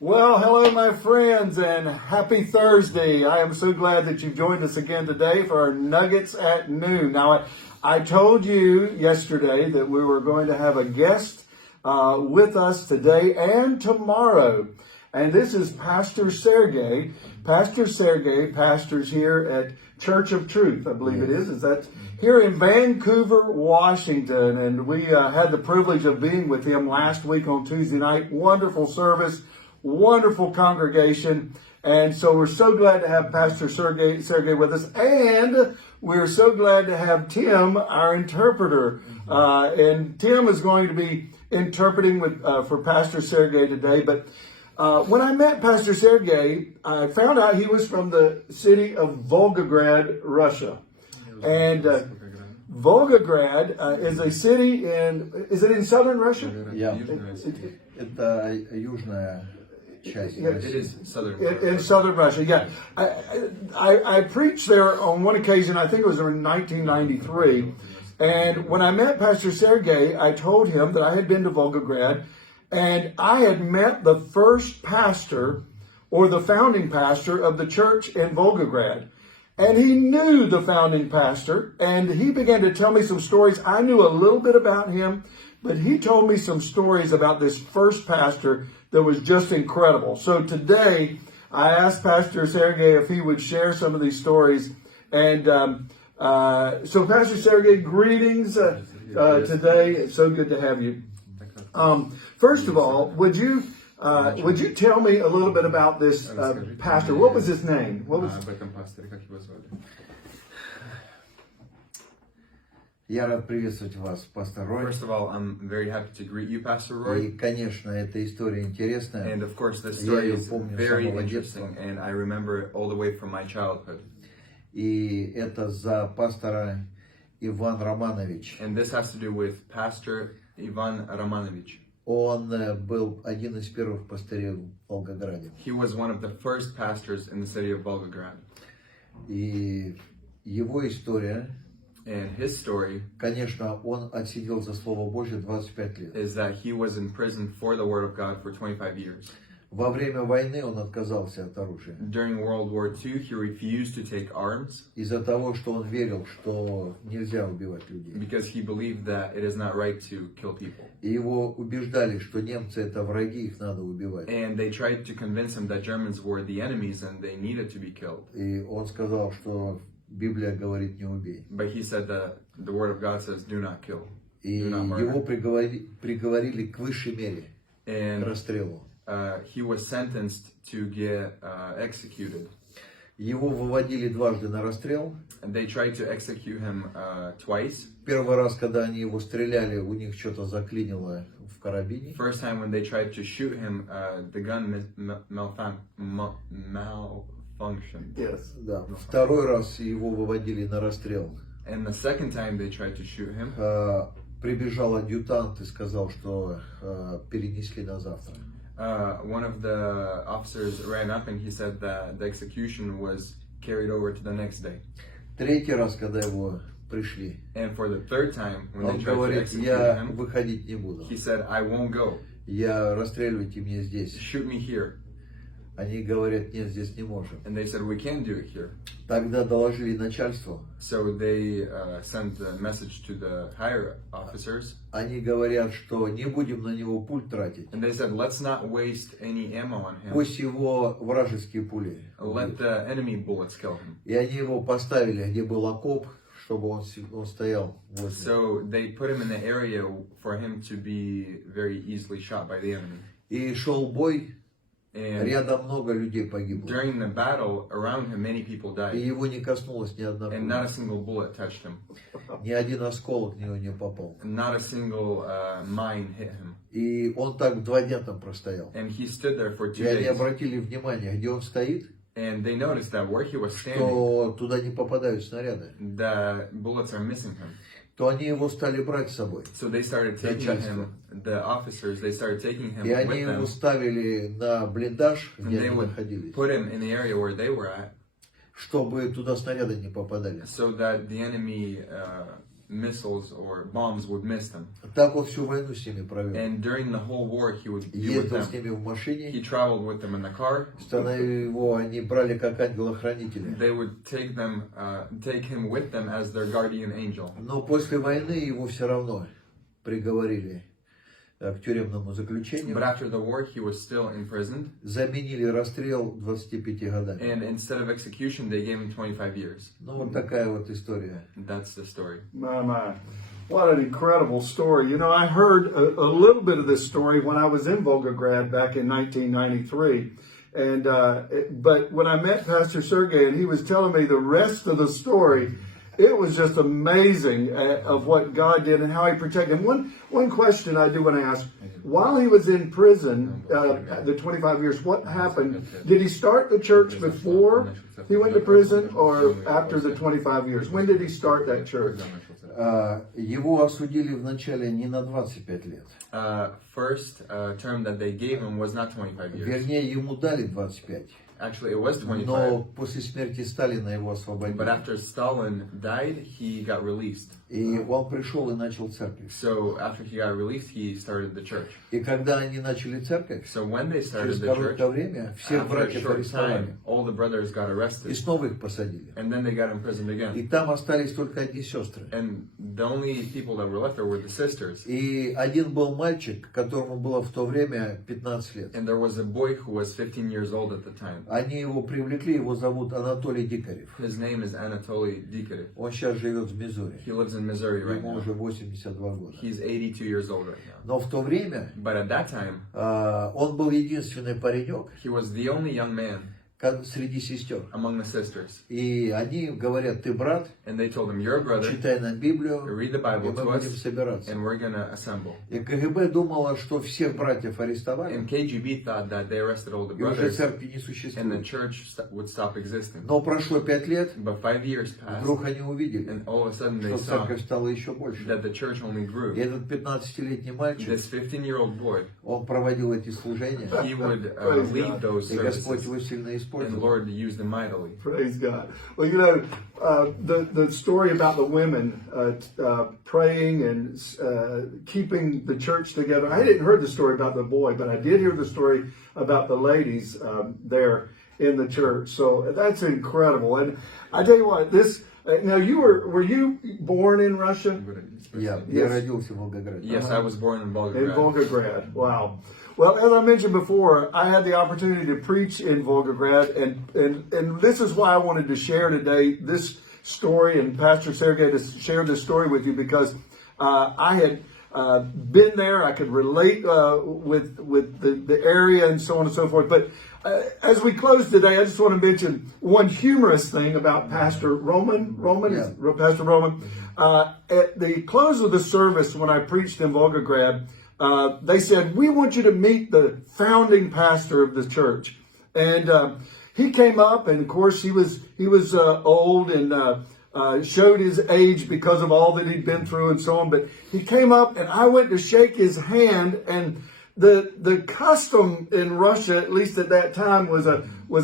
Well, hello, my friends, and happy Thursday. I am so glad that you've joined us again today for our Nuggets at Noon. Now, I told you yesterday that we were going to have a guest with us today and tomorrow. And this is Pastor Sergey. Pastor Sergey pastors here at Church of Truth, I believe it is. Is that here in Vancouver, Washington. And we had the privilege of being with him last week on Tuesday night. Wonderful service. Wonderful congregation, and so we're so glad to have Pastor Sergey with us, and we're so glad to have Tim, our interpreter, and Tim is going to be interpreting for Pastor Sergey today. But when I met Pastor Sergey, I found out he was from the city of Volgograd, Russia, and Volgograd is a city is it in southern Russia? Yeah, это южная часть. Yeah, It is in southern Russia. Yeah, I preached there on one occasion. I think it was in 1993. And when I met Pastor Sergey, I told him that I had been to Volgograd, and I had met the first pastor or the founding pastor of the church in Volgograd. And he knew the founding pastor, and he began to tell me some stories. I knew a little bit about him, but he told me some stories about this first pastor that was just incredible. So today, I asked Pastor Sergey if he would share some of these stories. And so Pastor Sergey, greetings today. It's so good to have you. First of all, would you tell me a little bit about this pastor? What was his name? What was? Я рад приветствовать вас, пастор Рой. First of all, I'm very happy to greet you, Pastor Roy. И, конечно, эта история интересная. And of course, this story is помню с very самого interesting, детства. and I remember it all the way from my childhood. И это за пастора Иван Романович. And this has to do with Pastor Ivan Romanovich. Он был один из первых пастырей в Волгограде. He was one of the first pastors in the city of Volgograd. И его история, And his story конечно, он отсидел за Слово Божье 25 лет. is that he was in prison for the Word of God for 25 years. Во время войны он отказался от оружия. During World War II, he refused to take arms Из-за того, что он верил, что нельзя убивать людей. because he believed that it is not right to kill people. И его убеждали, что немцы это враги, их надо убивать. And they tried to convince him that Germans were the enemies and they needed to be killed. И он сказал, что Библия говорит не убей. But he said that the Word of God says, do not kill. И его приговорили к высшей мере, And расстрелу. he was sentenced to get executed. Его выводили дважды на расстрел. And they tried to execute him twice. Первый раз, когда они его стреляли, у них что-то заклинило в карабине. First time when they tried to shoot him, the gun malfunctioned. Yes. Да. Второй раз его выводили на расстрел. And the second time they tried to shoot him, Прибежал адъютант и сказал, что перенесли на завтра. one of the officers ran up and he said that the execution was carried over to the next day. Третий раз, когда его пришли, And for the third time, when он they tried to говорит, execute я him, выходить не буду. he said, I won't go. Расстреливайте меня здесь. Shoot me here. Они говорят, нет, здесь не можем. And they said, we can't do it here. Тогда доложили начальству. So they sent a message to the higher officers. Они говорят, что не будем на него пуль тратить. And they said, let's not waste any ammo on him. Пусть его вражеские пули. Let the enemy bullets kill him. И они его поставили, где был окоп, чтобы он стоял возле. So they put him in the area for him to be very easily shot by the enemy. И шел бой. And Рядом много людей погибло. during the battle, around him, many people И died. его не коснулась ни одна And not a пуля. single bullet touched him. Ни один осколок в него не попал. Not a single mine hit him. И он так 2 дня там простоял. And he stood there for 2 И они days. обратили внимание, где он стоит, And they noticed that where he was standing, что туда не попадают снаряды. the bullets are missing him. То они его стали брать с собой. So they started taking him, the officers, they started taking him И они with его them. ставили на блиндаж, And где they они would находились, put him in the area where they were at, чтобы туда снаряды не попадали. so that the enemy missiles or bombs would miss them. Так он всю войну с ними провел. And during the whole war, he would be with Ездил с them. ними в машине, He traveled with them in the car. его они брали как ангела-хранителя. They would take him with them as their guardian angel. Но после войны его все равно приговорили к тюремному заключению. But after the war, he was still imprisoned. Заменили расстрел 25 годами. And instead of execution, they gave him 25 years. Ну, вот такая вот история. That's the story. My. What an incredible story. You know, I heard a little bit of this story when I was in Volgograd back in 1993. And but when I met Pastor Sergey and he was telling me the rest of the story, it was just amazing of what God did and how He protected him. One question I do want to ask: while he was in prison, the 25 years, what happened? Did he start the church before he went to prison, or after the 25 years? When did he start that church? Его осудили вначале не на 25 лет. First term that they gave him was not 25 years. Вернее, ему дали 25. Actually, it was 25. Но после смерти Сталина его освободили. But after Stalin died, he got released. И он пришел и начал церковь. So after he got released, he started the church. И когда они начали церковь, So when they started через the church, короткое время всех after a братьев short арестовали. time, all the brothers got И arrested. снова их посадили. And then they got imprisoned И again. там остались только одни сестры. And the only people that were left there were the sisters. И один был мальчик, которому было в то время 15 лет. And there was a boy who was 15 years old at the time. Они его привлекли, его зовут Анатолий Дикарев. His name is Anatoly Dikarev. Он сейчас живет в Миссури. He lives in Missouri right Ему now. уже 82 года. He's 82 years old right now. Но в то время But at that time, он был единственный паренек he was the only young man среди сестер. among the sisters. И они говорят: ты брат, And they told him, you're a brother, читай нам Библию, read the и Bible мы to будем us, собираться. and we're gonna assemble. И КГБ думала, что всех братьев And арестовали, KGB thought that they arrested all the и уже brothers, церкви не and the существует. church would stop existing. Но прошло 5 лет, But 5 years passed, вдруг они увидели, and all of a sudden they что saw церковь стала еще больше. that the church only И grew. этот 15-летний мальчик, This 15-year-old boy, он проводил эти служения, he would Praise lead God. those и Господь services, его сильно and the использовал. Lord used them mightily. Praise God. Well, you know, the story about the women praying and keeping the church together. I didn't hear the story about the boy, but I did hear the story about the ladies there in the church. So that's incredible. And I tell you what, this. Now, were you born in Russia? Я Yes. родился в Волгограде. Yes, I was born in In Volgograd. Volgograd. Wow. Well, as I mentioned before, I had the opportunity to preach in Volgograd, and this is why I wanted to share today this story, and Pastor Sergey to share this story with you, because I had been there. I could relate with the area and so on and so forth. But as we close today, I just want to mention one humorous thing about Pastor Roman. Pastor Roman. At the close of the service, when I preached in Volgograd, they said, "We want you to meet the founding pastor of the church." And he came up, and of course he was old and showed his age because of all that he'd been through and so on. But he came up, and I went to shake his hand, and the custom in Russia, at least at that time, was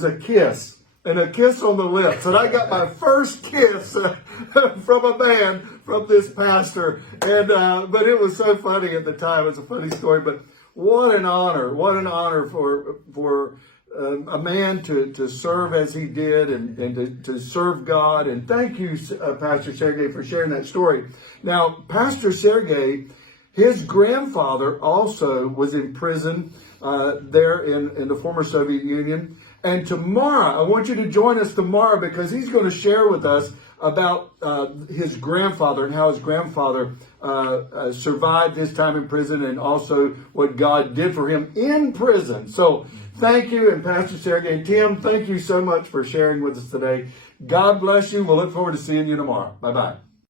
a kiss. And a kiss on the lips. And I got my first kiss from a man, from this pastor. And but it was so funny at the time. It's a funny story. But what an honor. What an honor for a man to serve as he did and to serve God. And thank you, Pastor Sergey, for sharing that story. Now, Pastor Sergey, his grandfather also was in prison there in the former Soviet Union. And tomorrow, I want you to join us tomorrow, because he's going to share with us about his grandfather and how his grandfather survived his time in prison, and also what God did for him in prison. So thank you, and Pastor Sergey and Tim, thank you so much for sharing with us today. God bless you. We'll look forward to seeing you tomorrow. Bye-bye.